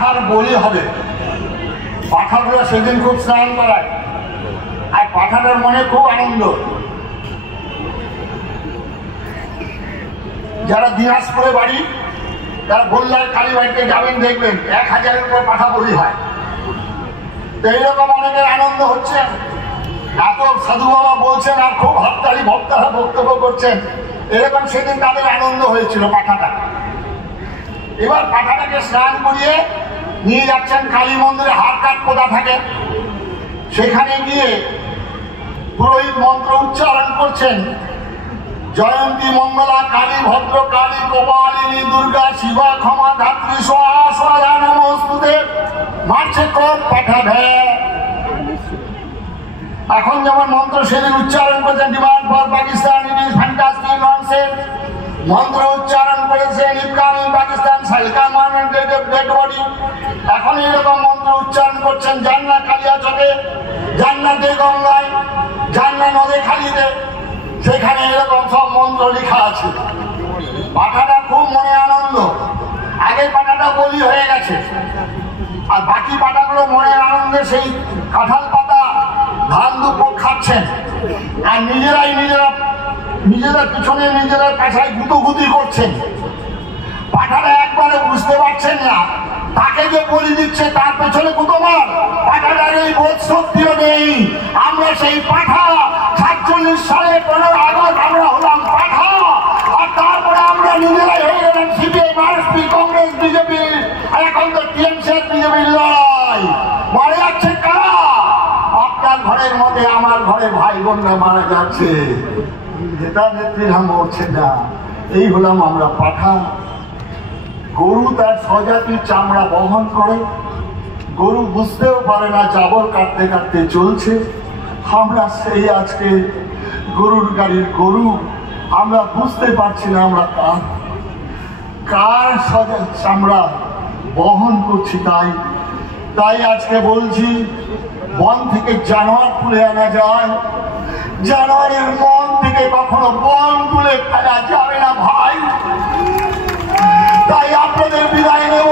পাঠার বলি হবে। পাঠাগুলো সেদিন খুব স্নান করায়, আর পাঠাটার মনে খুব আনন্দ। যারা দিনাজপুরে বাড়ি, যারা গোল্লার কালীবাড়িতে যাবেন দেখবেন 1000-এর উপর পাঠা বলি হয়। তো এইরকম অনেকের আনন্দ হচ্ছে, এত সাধু বাবা বলছেন আর খুব হাততালি ভক্তরা বক্তব্য করছেন, এরকম সেদিন তাদের আনন্দ হয়েছিল পাঠাটা। এবার পাঠাটাকে স্নান করিয়ে নিয়ে যাচ্ছেন কালী মন্দিরে, হাত কাট পোতা থাকে, সেখানে গিয়ে পুরোহিত মন্ত্র উচ্চারণ করছেন। জয়ন্তী মঙ্গলা কালী ভদ্র কালী কপালিনী দুর্গা শিবা ক্ষমা ধাত্রী সোয়া নমস্তুতে মারছে কোপ পাঠা ভে। এখন যেমন মন্ত্র সেদিন উচ্চারণ করেছেন, demand for Pakistan it is fantastic nonsense, মন্ত্র উচ্চারণ করেছেন ইনকামিং পাকিস্তান সাইলকাম ডেড বডি। এখন এরকম মন্ত্র উচ্চারণ করছেন জান্না কালিয়া চকে, জান্না দে গঙ্গায়, জান্না নদে খালিতে, সেখানে এরকম সব মন্ত্র লেখা আছে। পাঠাটা খুব মনে আনন্দ, আগের পাঠাটা বলি হয়ে গেছে, আর বাকি পাঠাগুলো মনে আনন্দে সেই কাঁঠাল পাতা ধান দুপুর খাচ্ছেন, আর নিজেরা পিছনে নিজেরা পেশায় গুতোগুতি করছেন। পাঠাটা একবারে বুঝতে পারছেন না তাকে যে বলি দিচ্ছে তার পেছনে কুতোমার। পাঠাটার এই বোধ শক্তিও নেই। আমরা সেই পাঠা 47 সালে 15 আগস্ট আমরা হলাম পাঠা, আর তারপরে আমরা নিজেরাই হয়ে গেলাম সিপিআই, মার্কসপি, কংগ্রেস, বিজেপি, আর এখন তো টিএমসি বিজেপির লড়াই। মারা যাচ্ছে কারা? আপনার ঘরের মধ্যে আমার ঘরে ভাই বোনরা মারা যাচ্ছে, নেতা নেত্রীরা মরছে না। এই হলাম আমরা পাঠা। গরু তার স্বজাতির চামড়া বহন করে, গরু বুঝতেও পারে না জাবর কাটতে কাটতে চলছে। আমরা সেই আজকে গরুর গাড়ির গরু, আমরা বুঝতে পারছি না আমরা কার চামড়া বহন করছি। তাই আজকে বলছি, বন থেকে জানোয়ার তুলে আনা যায়, জানোয়ারের মন থেকে কখনো বন তুলে ফেলা যাবে না ভাই। তাই আপনাদের বিদায় নেব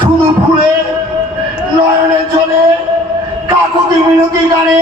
শুধু ফুলে নয়নে জলে কাকুতি মিনতি গানে।